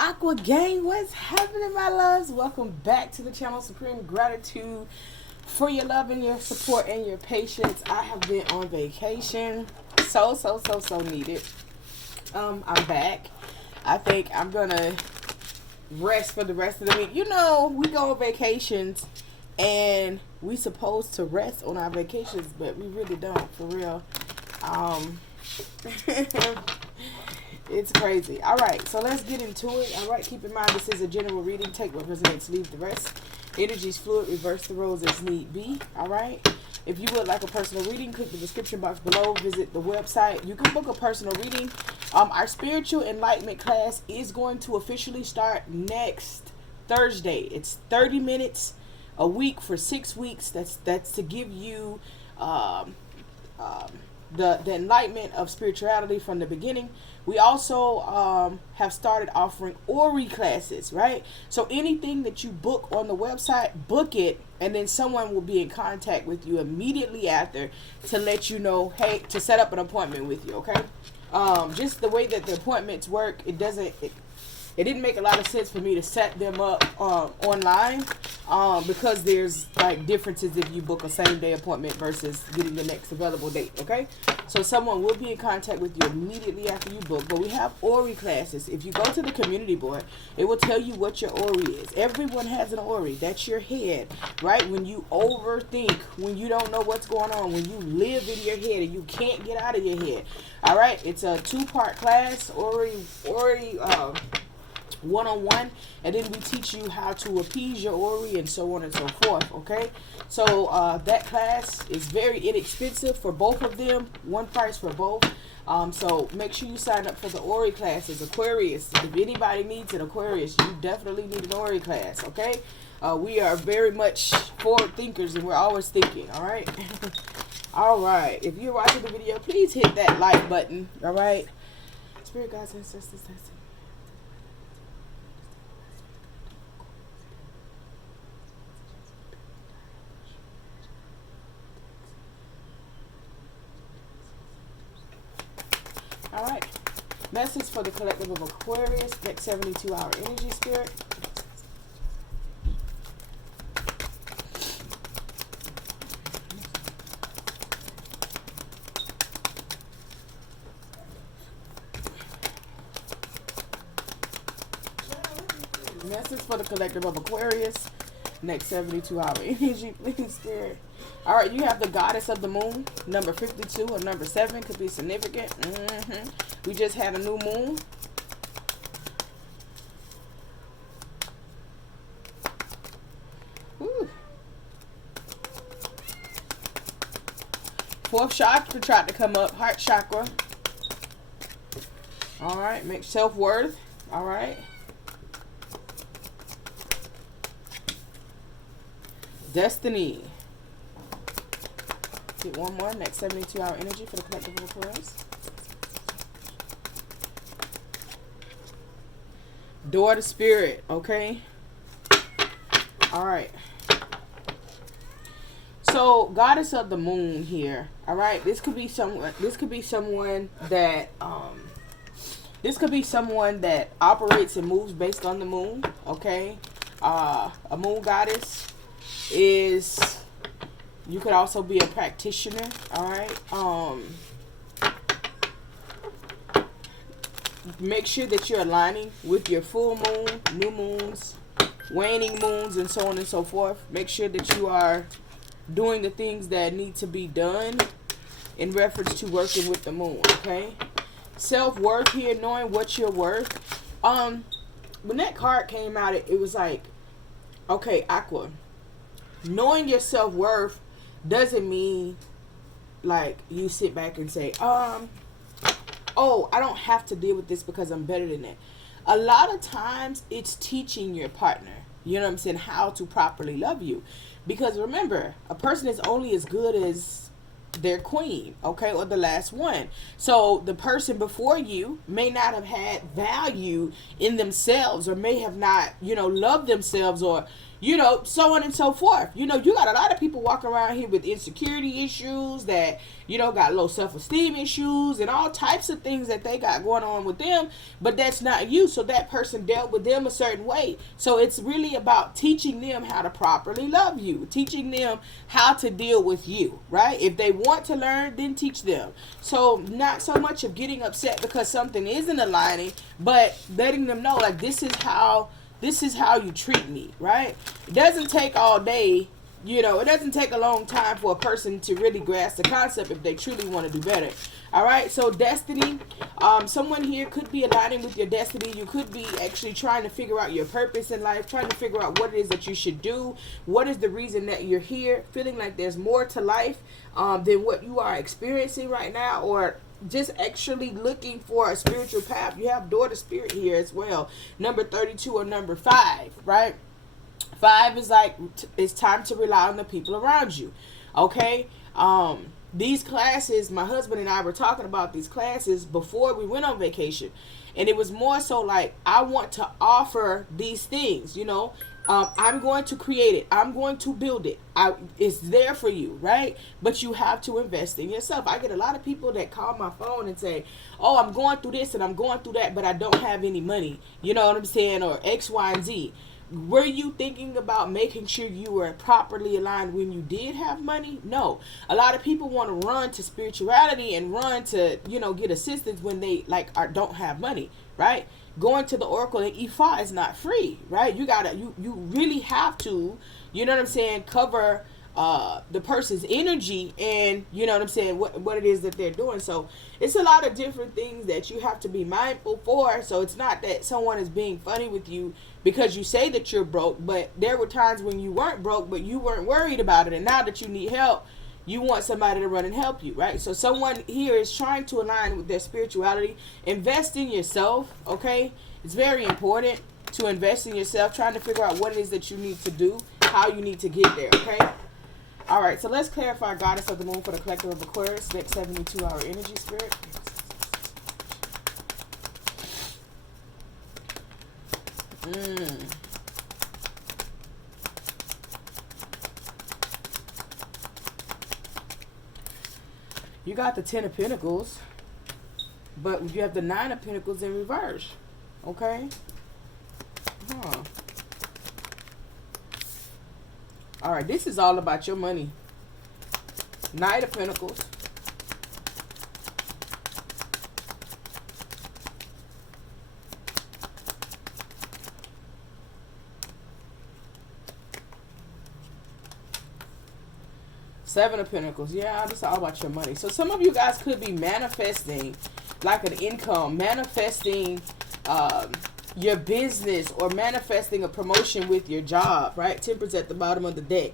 Aqua gang, what's happening, my loves? Welcome back to the channel. Supreme gratitude for your love and your support and your patience. I have been on vacation, so needed. I'm back. I think I'm gonna rest for the rest of the week. You know, we go on vacations and we supposed to rest on our vacations, but we really don't, for real. It's crazy. All right, so let's get into it. All right, keep in mind this is a general reading. Take what resonates, leave the rest. Energy's fluid. Reverse the roles as need be. All right. If you would like a personal reading, click the description box below. Visit the website. You can book a personal reading. Our spiritual enlightenment class is going to officially start next Thursday. It's 30 minutes a week for 6 weeks. That's to give you the enlightenment of spirituality from the beginning. We also have started offering Ori classes, right? So anything that you book on the website, book it, and then someone will be in contact with you immediately after to let you know, hey, to set up an appointment with you, okay? Just the way that the appointments work, it didn't make a lot of sense for me to set them up online because there's like differences if you book a same day appointment versus getting the next available date, okay? So someone will be in contact with you immediately after you book. But we have Ori classes. If you go to the community board, it will tell you what your Ori is. Everyone has an Ori. That's your head, right? When you overthink, when you don't know what's going on, when you live in your head and you can't get out of your head. All right, it's a 2-part class, Ori one-on-one, and then we teach you how to appease your Ori and so on and so forth, okay? So that class is very inexpensive for both of them, one price for both. So make sure you sign up for the Ori classes. Aquarius, if anybody needs an Aquarius, you definitely need an Ori class, okay? We are very much forward thinkers and we're always thinking, all right? All right, if you're watching the video, please hit that like button, all right? Spirit guides, ancestors, all right, message for the collective of Aquarius, next 72-hour energy, spirit. Message for the collective of Aquarius, next 72-hour energy, please, spirit. All right, you have the goddess of the moon, number 52 or number 7 could be significant. We just had a new moon. Whew. 4th chakra tried to come up, heart chakra. All right, make self-worth. All right. Destiny. Get one more, next 72-hour energy for the collective of Aquarius. Door to spirit, okay? All right. So, goddess of the moon here, all right? This could be someone that operates and moves based on the moon, okay? A moon goddess is, you could also be a practitioner, all right? Make sure that you're aligning with your full moon, new moons, waning moons, and so on and so forth. Make sure that you are doing the things that need to be done in reference to working with the moon, okay? Self-worth here, knowing what you're worth. When that card came out, it was like, okay, Aqua, knowing your self-worth doesn't mean like you sit back and say, oh, I don't have to deal with this because I'm better than that. A lot of times it's teaching your partner, you know what I'm saying, how to properly love you. Because remember, a person is only as good as their queen, okay, or the last one. So the person before you may not have had value in themselves, or may have not, you know, loved themselves, or you know, so on and so forth. You know, you got a lot of people walking around here with insecurity issues that, you know, got low self-esteem issues and all types of things that they got going on with them, but that's not you. So that person dealt with them a certain way. So it's really about teaching them how to properly love you, teaching them how to deal with you, right? If they want to learn, then teach them. So not so much of getting upset because something isn't aligning, but letting them know, like, this is how you treat me, right? It doesn't take all day, you know, it doesn't take a long time for a person to really grasp the concept if they truly want to do better. All right, so destiny, someone here could be aligning with your destiny. You could be actually trying to figure out your purpose in life, trying to figure out what it is that you should do. What is the reason that you're here? Feeling like there's more to life than what you are experiencing right now, or just actually looking for a spiritual path. You have daughter spirit here as well. Number 32 or number 5, right? 5 is like, it's time to rely on the people around you. Okay? These classes, my husband and I were talking about these classes before we went on vacation. And it was more so like, I want to offer these things, you know. I'm going to create it. I'm going to build it. It's there for you, right? But you have to invest in yourself. I get a lot of people that call my phone and say, oh, I'm going through this and I'm going through that, but I don't have any money. You know what I'm saying? Or X, Y, and Z. Were you thinking about making sure you were properly aligned when you did have money? No. A lot of people want to run to spirituality and run to, you know, get assistance when they don't have money, right? Going to the Oracle and Ifa is not free, right? You really have to, you know what I'm saying, cover the person's energy and, you know what I'm saying, what it is that they're doing. So it's a lot of different things that you have to be mindful for. So it's not that someone is being funny with you because you say that you're broke, but there were times when you weren't broke, but you weren't worried about it. And now that you need help, you want somebody to run and help you, right? So someone here is trying to align with their spirituality. Invest in yourself, okay? It's very important to invest in yourself, trying to figure out what it is that you need to do, how you need to get there, okay? All right, so let's clarify Goddess of the Moon for the collective of Aquarius, next 72-hour energy spirit. You got the 10 of Pentacles, but you have the 9 of Pentacles in reverse. Okay? Alright, this is all about your money. Knight of Pentacles. Seven of Pentacles. Yeah, this is all about your money. So some of you guys could be manifesting like an income, manifesting your business, or manifesting a promotion with your job, right? Temperance at the bottom of the deck.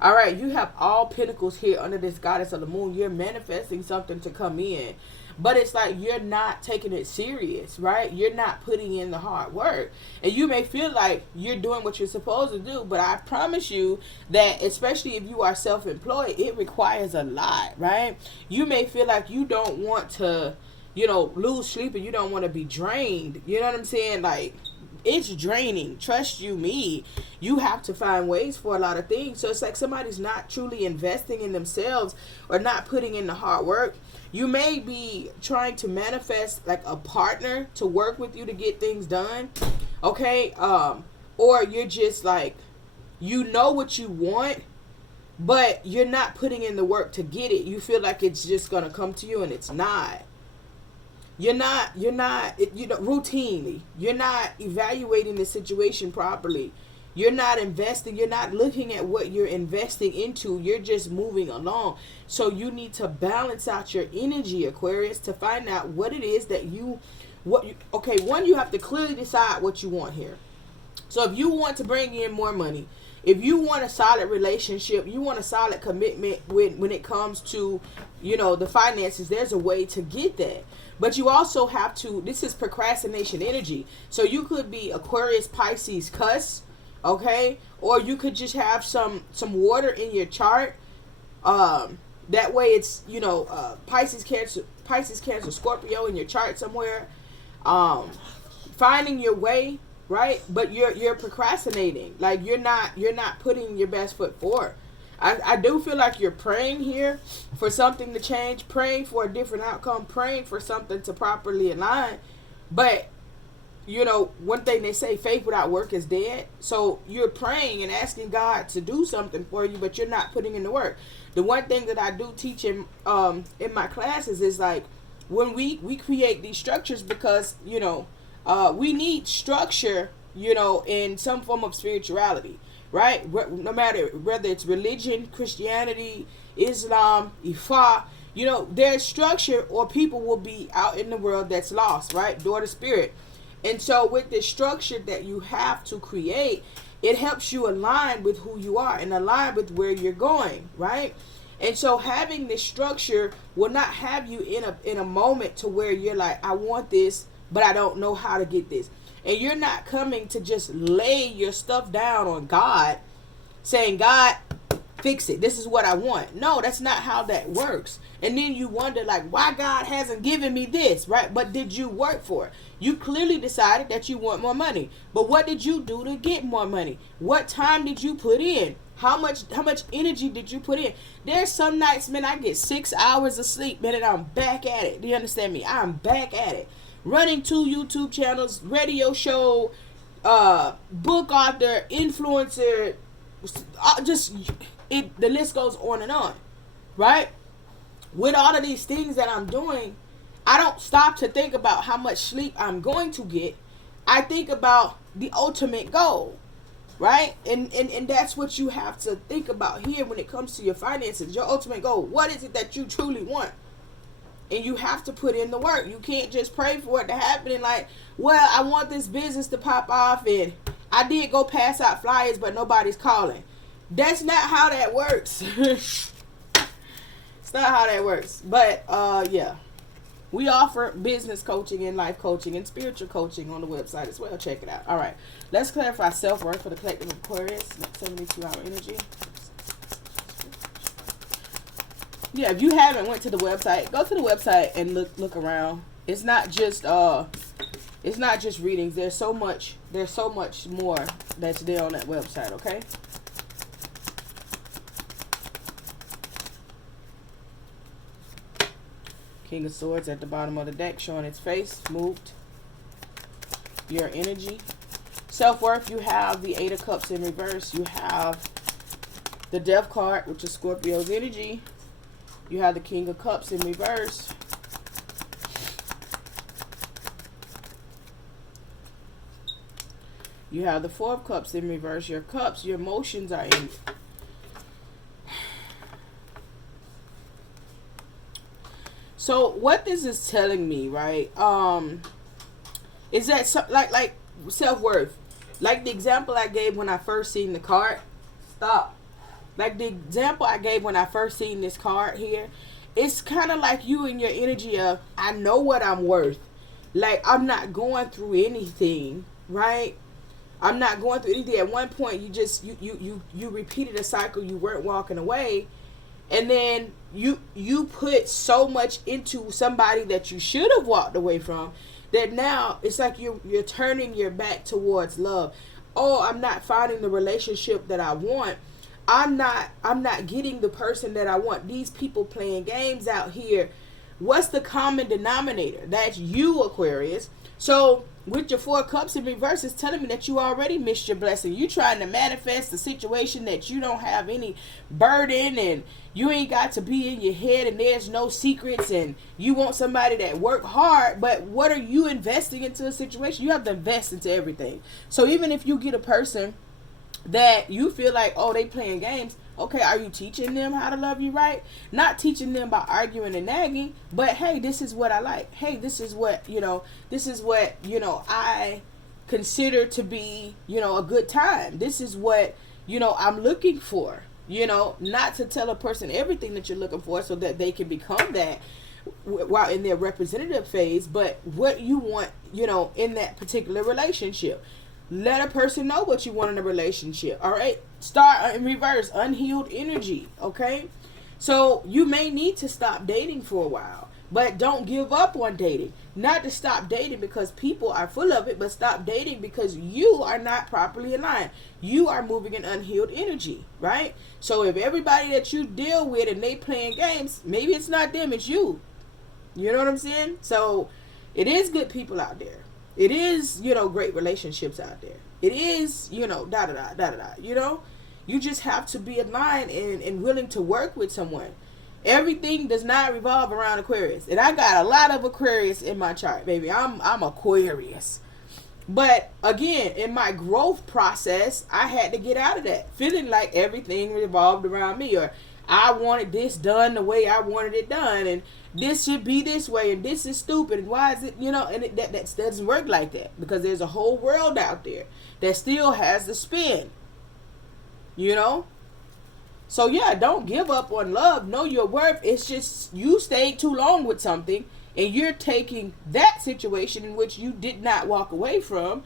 All right, you have all Pentacles here under this Goddess of the Moon. You're manifesting something to come in, but it's like you're not taking it serious, right? You're not putting in the hard work. And you may feel like you're doing what you're supposed to do, but I promise you that, especially if you are self-employed, it requires a lot, right? You may feel like you don't want to, you know, lose sleep, and you don't want to be drained. You know what I'm saying? Like, it's draining. Trust you me. You have to find ways for a lot of things. So it's like somebody's not truly investing in themselves or not putting in the hard work. You may be trying to manifest like a partner to work with you to get things done. Okay? Or you're just like, you know what you want, but you're not putting in the work to get it. You feel like it's just going to come to you, and it's not. You're not, routinely, you're not evaluating the situation properly. You're not investing. You're not looking at what you're investing into. You're just moving along. So you need to balance out your energy, Aquarius, to find out what it is that one, you have to clearly decide what you want here. So if you want to bring in more money, if you want a solid relationship, you want a solid commitment when it comes to, you know, the finances, there's a way to get that. But you also have to, this is procrastination energy. So you could be Aquarius, Pisces, Cuss, okay? Or you could just have some water in your chart. That way it's, you know, Pisces, Cancer, Scorpio in your chart somewhere. Finding your way right? But you're procrastinating. Like you're not putting your best foot forward. I do feel like you're praying here for something to change, praying for a different outcome, praying for something to properly align. But you know, one thing they say, faith without work is dead. So you're praying and asking God to do something for you, but you're not putting in the work. The one thing that I do teach in my classes is like, when we create these structures, because, you know, we need structure, you know, in some form of spirituality, right? No matter whether it's religion, Christianity, Islam, Ifa, you know, there's structure, or people will be out in the world that's lost, right? Door to spirit. And so with this structure that you have to create, it helps you align with who you are and align with where you're going, right? And so having this structure will not have you in a moment to where you're like, I want this, but I don't know how to get this. And you're not coming to just lay your stuff down on God, saying, God, fix it. This is what I want. No, that's not how that works. And then you wonder, like, why God hasn't given me this, right? But did you work for it? You clearly decided that you want more money. But what did you do to get more money? What time did you put in? How much energy did you put in? There's some nights, man, I get 6 hours of sleep, man, and I'm back at it. Do you understand me? I'm back at it. Running 2 YouTube channels, radio show, book author, influencer, the list goes on, right? With all of these things that I'm doing, I don't stop to think about how much sleep I'm going to get. I think about the ultimate goal, right? And that's what you have to think about here when it comes to your finances. Your ultimate goal. What is it that you truly want? And you have to put in the work. You can't just pray for it to happen and like, well, I want this business to pop off, and I did go pass out flyers, but nobody's calling. That's not how that works. It's not how that works. But yeah. We offer business coaching and life coaching and spiritual coaching on the website as well. Check it out. All right. Let's clarify self-worth for the collective Aquarius. 72-hour energy. Yeah, if you haven't went to the website, go to the website and look around. It's not just readings. There's so much more that's there on that website, okay? King of Swords at the bottom of the deck, showing its face, moved. Your energy. Self-worth, you have the 8 of Cups in reverse. You have the Death card, which is Scorpio's energy. You have the King of Cups in reverse. You have the 4 of Cups in reverse. Your cups, your emotions are in. So what this is telling me, right, is that like self-worth, like the example I gave when I first seen the card. Stop. Like the example I gave when I first seen this card here, it's kind of like you and your energy of, I know what I'm worth. Like, I'm not going through anything, right? I'm not going through anything. At one point, you repeated a cycle. You weren't walking away. And then you put so much into somebody that you should have walked away from, that now it's like you're turning your back towards love. Oh, I'm not finding the relationship that I want. I'm not getting the person that I want. These people playing games out here. What's the common denominator? That's you, Aquarius. So with your 4 cups in reverse, it's telling me that you already missed your blessing. You trying to manifest a situation that you don't have any burden, and you ain't got to be in your head, and there's no secrets, and you want somebody that work hard. But what are you investing into a situation? You have to invest into everything. So even if you get a person that you feel like, oh, they playing games, okay, are you teaching them how to love you right? Not teaching them by arguing and nagging, but hey, this is what I like. Hey, this is what, I consider to be, a good time. This is what, I'm looking for, not to tell a person everything that you're looking for so that they can become that while in their representative phase, but what you want, in that particular relationship. Let a person know what you want in a relationship. All right. Start in reverse, unhealed energy. Okay. So you may need to stop dating for a while. But don't give up on dating. Not to stop dating because people are full of it, but stop dating because you are not properly aligned. You are moving in unhealed energy, right? So if everybody that you deal with and they playing games, maybe it's not them, it's you. You know what I'm saying? So it is good people out there. It is, great relationships out there. It is, You just have to be aligned and willing to work with someone. Everything does not revolve around Aquarius. And I got a lot of Aquarius in my chart, baby. I'm Aquarius. But again, in my growth process, I had to get out of that. Feeling like everything revolved around me, or I wanted this done the way I wanted it done, and this should be this way, and this is stupid, and why is it, and that doesn't work like that, because there's a whole world out there that still has the spin, So yeah, don't give up on love. Know your worth. It's just you stayed too long with something, and you're taking that situation in which you did not walk away from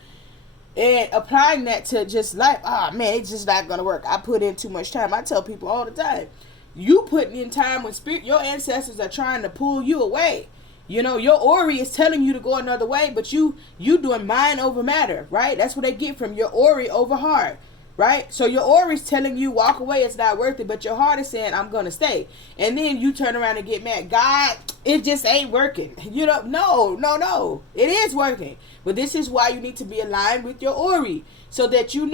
and applying that to just life. Ah, man, it's just not gonna work. I put in too much time. I tell people all the time, you putting in time when your ancestors are trying to pull you away. Your Ori is telling you to go another way, but you doing mind over matter, right? That's what they get from your Ori over heart, right? So your Ori is telling you walk away, it's not worth it, but your heart is saying I'm gonna stay. And then you turn around and get mad. God, it just ain't working. No, it is working. But this is why you need to be aligned with your Ori, so that you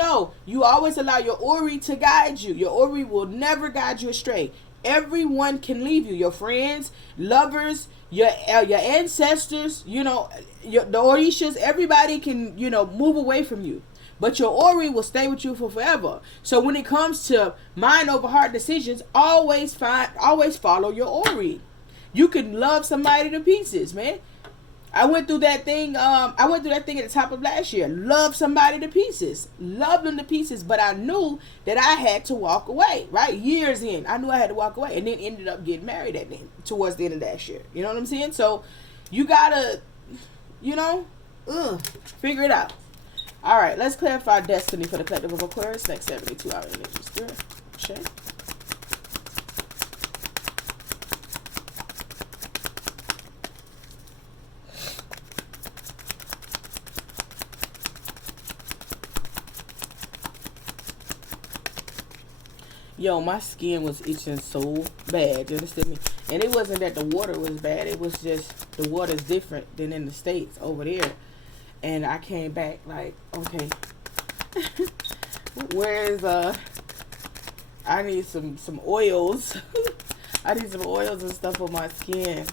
always allow your Ori to guide you. Your Ori will never guide you astray. Everyone can leave you. Your friends, lovers, your ancestors, the Orishas, everybody can, move away from you. But your Ori will stay with you for forever. So when it comes to mind over heart decisions, always follow your Ori. You can love somebody to pieces, man. I went through that thing. At the top of last year. Love somebody to pieces. Love them to pieces. But I knew that I had to walk away, right? Years in. I knew I had to walk away. And then ended up getting married towards the end of last year. You know what I'm saying? So you gotta, figure it out. All right, let's clarify destiny for the collective of Aquarius. Next 72 hour energy spirit. Okay. Yo, my skin was itching so bad. You understand me? And it wasn't that the water was bad. It was just the water's different than in the States over there. And I came back like, okay, where's I need some oils. I need some oils and stuff on my skin.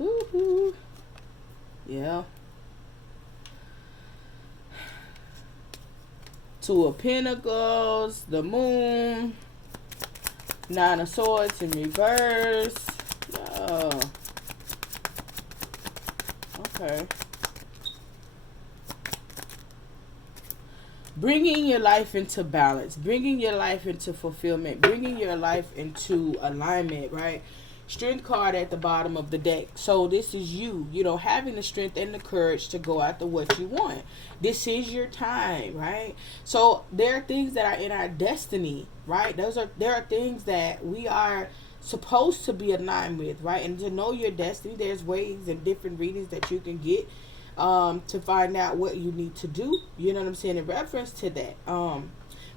Woohoo. Yeah. Two of Pentacles, the Moon, Nine of Swords in reverse. Oh. Okay. Bringing your life into balance, bringing your life into fulfillment, bringing your life into alignment, right? Strength card at the bottom of the deck. So this is you, having the strength and the courage to go after what you want. This is your time, right? So there are things that are in our destiny, right? There are things that we are supposed to be aligned with, right? And to know your destiny, there's ways and different readings that you can get to find out what you need to do. You know what I'm saying? In reference to that,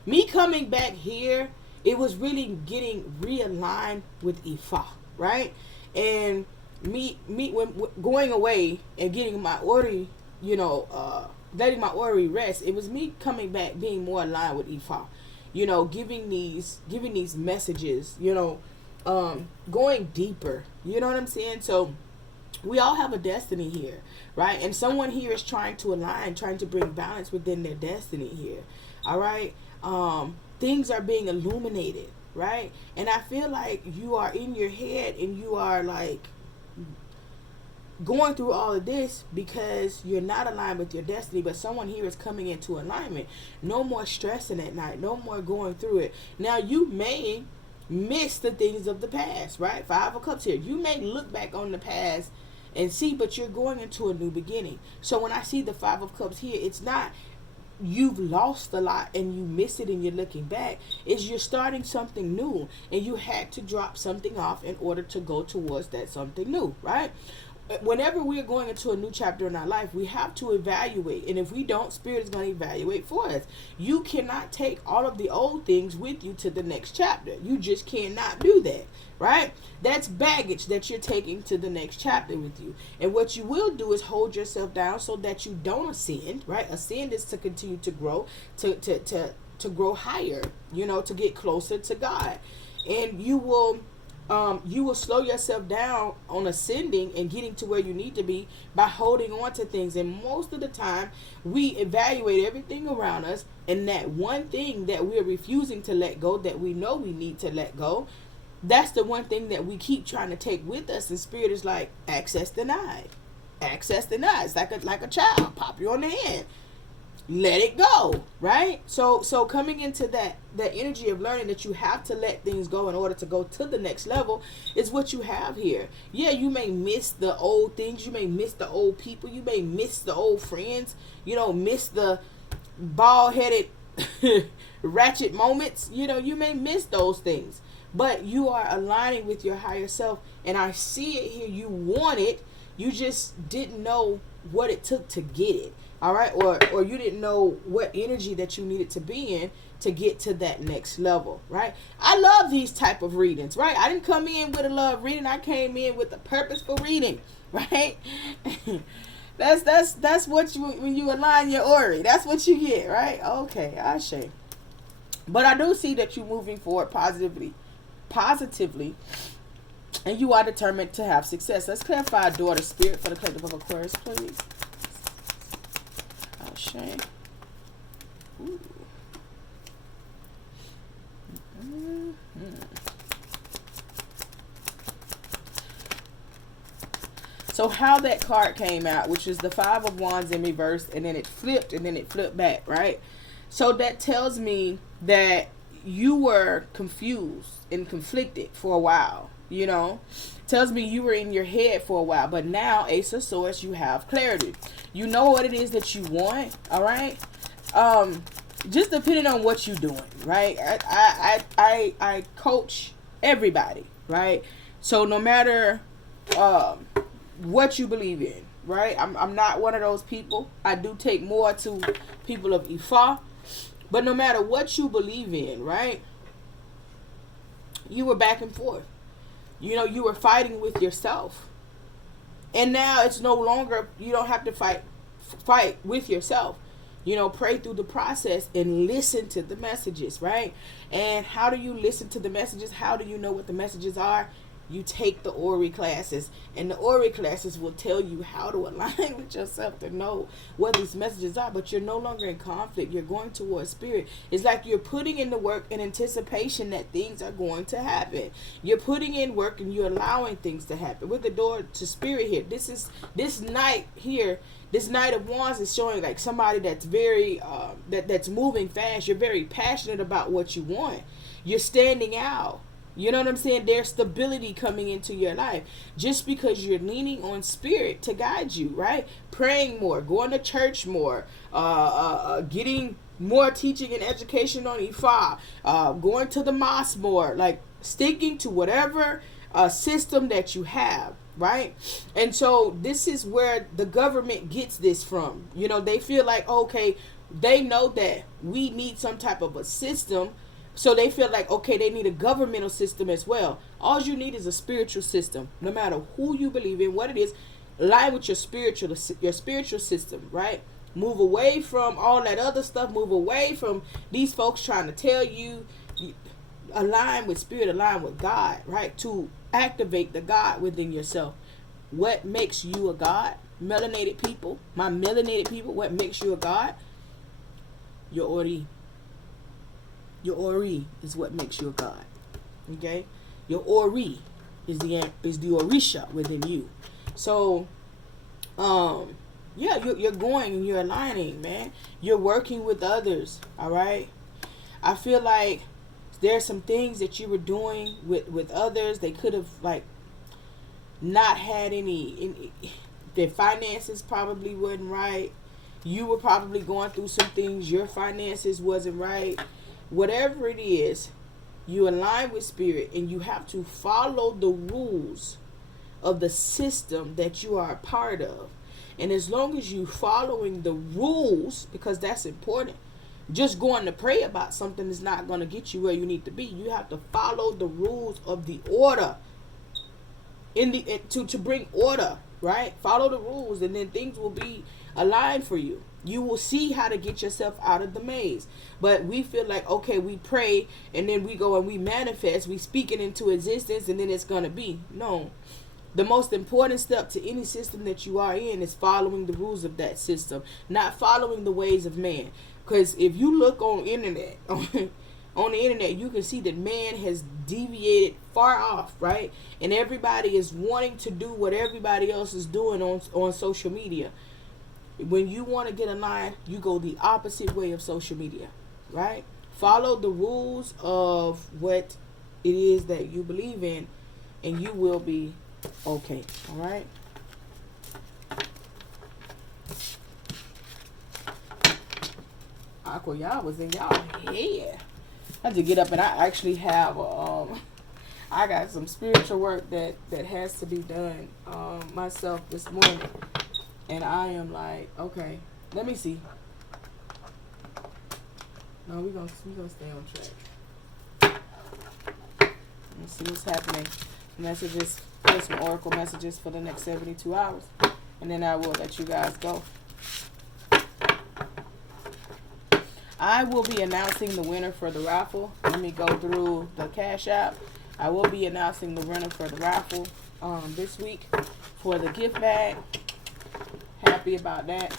me coming back here, it was really getting realigned with Ifa. Right? And me when going away and getting my Ori, letting my Ori rest, it was me coming back being more aligned with Ifa, giving these messages, going deeper, you know what I'm saying? So we all have a destiny here, right? And someone here is trying to align, trying to bring balance within their destiny here. All right? Things are being illuminated, right? And I feel like you are in your head and you are like going through all of this because you're not aligned with your destiny, but someone here is coming into alignment. No more stressing at night, no more going through it. Now you may miss the things of the past, right? Five of Cups here. You may look back on the past and see, but you're going into a new beginning. So when I see the Five of Cups here, it's not you've lost a lot and you miss it and you're looking back, is you're starting something new and you had to drop something off in order to go towards that something new, right? Whenever we're going into a new chapter in our life, we have to evaluate. And if we don't, Spirit is going to evaluate for us. You cannot take all of the old things with you to the next chapter. You just cannot do that, right? That's baggage that you're taking to the next chapter with you. And what you will do is hold yourself down so that you don't ascend, right? Ascend is to continue to grow, to grow higher, you know, to get closer to God. And you will slow yourself down on ascending and getting to where you need to be by holding on to things. And most of the time we evaluate everything around us, and that one thing that we're refusing to let go, that we know we need to let go, that's the one thing that we keep trying to take with us. And Spirit is like, access denied. Access denied. It's like a child, pop you on the hand, let it go, right? So coming into that energy of learning that you have to let things go in order to go to the next level is what you have here. Yeah, you may miss the old things, you may miss the old people, you may miss the old friends, you know, miss the bald-headed ratchet moments, you know, you may miss those things, but you are aligning with your higher self. And I see it here. You want it, you just didn't know what it took to get it. All right, or you didn't know what energy that you needed to be in to get to that next level, right? I love these type of readings, right? I didn't come in with a love reading. I came in with a purposeful reading, right? that's what you, when you align your Ori, that's what you get, right? Okay, I say. But I do see that you're moving forward positively, and you are determined to have success. Let's clarify daughter spirit for the collective of Aquarius, please. Shame. Ooh. So how that card came out, which is the Five of Wands in reverse, and then it flipped, and then it flipped back, right? So that tells me that you were confused and conflicted for a while, you know? Tells me you were in your head for a while, but now, Ace of Swords, you have clarity. You know what it is that you want, all right? Just depending on what you're doing, right? I coach everybody, right? So no matter what you believe in, right? I'm not one of those people. I do take more to people of Ifa, but no matter what you believe in, right? You were back and forth. You know, you were fighting with yourself. And now it's no longer, you don't have to fight with yourself. You know, pray through the process and listen to the messages, right? And how do you listen to the messages? How do you know what the messages are? You take the Ori classes, and the Ori classes will tell you how to align with yourself to know what these messages are. But you're no longer in conflict. You're going towards spirit. It's like you're putting in the work in anticipation that things are going to happen. You're putting in work and you're allowing things to happen. With the door to spirit here, this night here, this Knight of Wands is showing like somebody that's very that's moving fast. You're very passionate about what you want. You're standing out. You know what I'm saying? There's stability coming into your life just because you're leaning on spirit to guide you, right? Praying more, going to church more, getting more teaching and education on Ifa, going to the mosque more, like sticking to whatever system that you have, right? And so this is where the government gets this from. You know, they feel like, okay, they know that we need some type of a system. So they feel like, okay, they need a governmental system as well. All you need is a spiritual system. No matter who you believe in, what it is, align with your spiritual system, right? Move away from all that other stuff. Move away from these folks trying to tell you. Align with spirit, align with God, right? To activate the God within yourself. What makes you a God? Melanated people, my melanated people, what makes you a God? Your Ori. Your Ori is what makes you a God. Okay? Your Ori is the Orisha within you. So, yeah, you're going and you're aligning, man. You're working with others, all right? I feel like there's some things that you were doing with others. They could have, like, not had any their finances probably wasn't right. You were probably going through some things. Your finances wasn't right. Whatever it is, you align with spirit, and you have to follow the rules of the system that you are a part of. And as long as you following the rules, because that's important, just going to pray about something is not going to get you where you need to be. You have to follow the rules of the order to bring order, right? Follow the rules, and then things will be aligned for you. You will see how to get yourself out of the maze. But we feel like, okay, we pray, and then we go and we manifest, we speak it into existence, and then it's going to be. No. The most important step to any system that you are in is following the rules of that system, not following the ways of man. Because if you look on internet, on the internet, you can see that man has deviated far off, right? And everybody is wanting to do what everybody else is doing on social media. When you want to get aligned, you go the opposite way of social media, right? Follow the rules of what it is that you believe in, and you will be okay. All right. Aqua, y'all was in y'all head. I had to get up, and I actually have I got some spiritual work that has to be done myself this morning, and I am like, okay, let me see. No, we gonna stay on track. Let's see what's happening. Messages. There's some oracle messages for the next 72 hours, and then I will let you guys go. I will be announcing the winner for the raffle. Let me go through the Cash App. I will be announcing the winner for the raffle this week for the gift bag. Happy about that.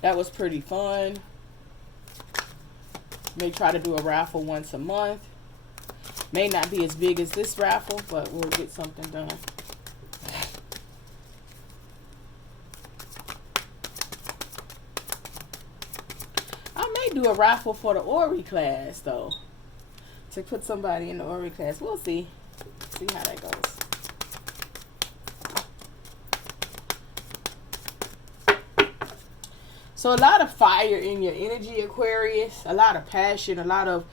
That was pretty fun. May try to do a raffle once a month. May not be as big as this raffle, but we'll get something done. I may do a raffle for the Ori class, though. To put somebody in the Ori class. We'll see. See how that goes. So a lot of fire in your energy, Aquarius. A lot of passion. A lot of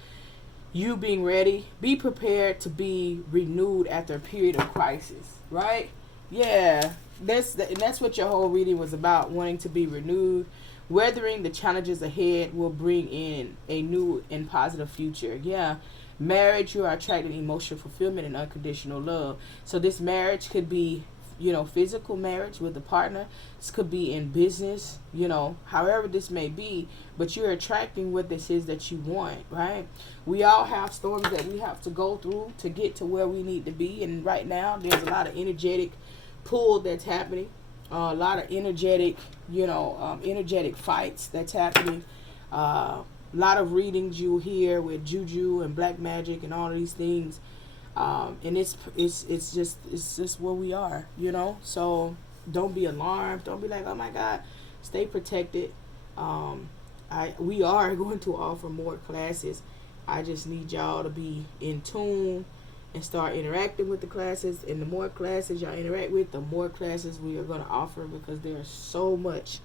you being ready. Be prepared to be renewed after a period of crisis. Right? Yeah. That's what your whole reading was about. Wanting to be renewed. Weathering the challenges ahead will bring in a new and positive future. Yeah. Marriage, you are attracting emotional fulfillment and unconditional love. So this marriage could be, you know, physical marriage with a partner. This could be in business, you know, however this may be, but you're attracting what this is that you want, right? We all have storms that we have to go through to get to where we need to be, and right now there's a lot of energetic pull that's happening, a lot of energetic, you know, energetic fights that's happening, a lot of readings you hear with juju and black magic and all of these things. And it's just where we are, you know. So don't be alarmed. Don't be like, oh my God. Stay protected. We are going to offer more classes. I just need y'all to be in tune and start interacting with the classes. And the more classes y'all interact with, the more classes we are going to offer, because there's so much.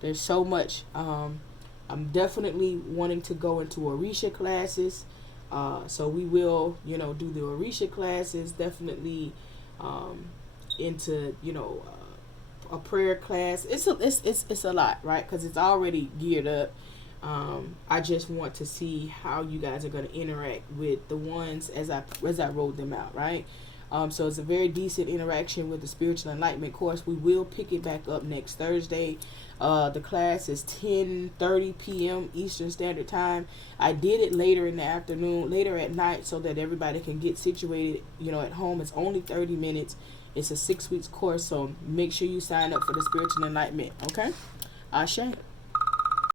There's so much. I'm definitely wanting to go into Orisha classes. So we will, you know, do the Orisha classes, definitely into, you know, a prayer class. It's a lot, right? Because it's already geared up. I just want to see how you guys are going to interact with the ones as I roll them out, right? So it's a very decent interaction with the Spiritual Enlightenment course. We will pick it back up next Thursday. The class is 10:30 p.m. Eastern Standard Time. I did it later in the afternoon, later at night, so that everybody can get situated, you know, at home. It's only 30 minutes. It's a 6 weeks course, so make sure you sign up for the Spiritual Enlightenment, okay? Ashe.